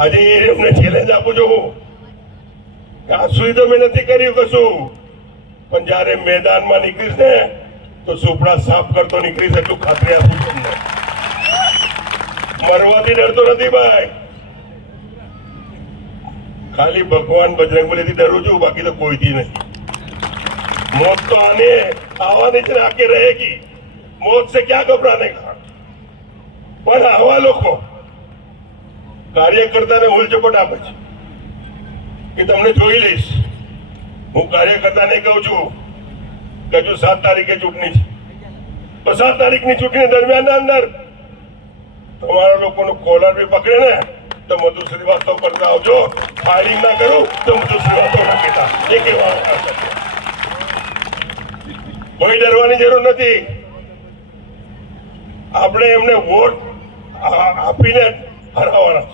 આજે એમને ચેલેન્જ આપું છું આજ સુધી તો મેં નથી કર્યું કશું, પણ જયારે મેદાનમાં નીકળીશ ને તો સુપડા સાફ કરતો નીકળીશ એટલું ખાતરી આપું તમને. મરવાથી ડરતો નથી ભાઈ, ખાલી ભગવાન બજરંગબલીથી ડરું છું, બાકી તો કોઈથી નહીં. मौत तो आने आवानी से आके रहेगी, मौत से क्या घबराने का. पर आवा लोग કાર્યકર્તાને ઉલચપટ આપે છે કે તમને જોઈ લઈશ. હું કાર્યકર્તાને કહું છું કે હજુ 7 તારીખે ચૂંટણી છે, તો 7 તારીખની ચૂંટણી દરમિયાન અંદર તમારા લોકોનો કોલર બી પકડે ને તો મધુ શ્રીવાસ્તવ કરતા આવજો. ફાયરિંગ ના કરું તો મધુ શ્રીવાસ્તવ ના કહેતા, એ કહેવા કોઈ ડરવાની જરૂર નથી. આપણે એમને વોટ આપીને હરાવવાના છે.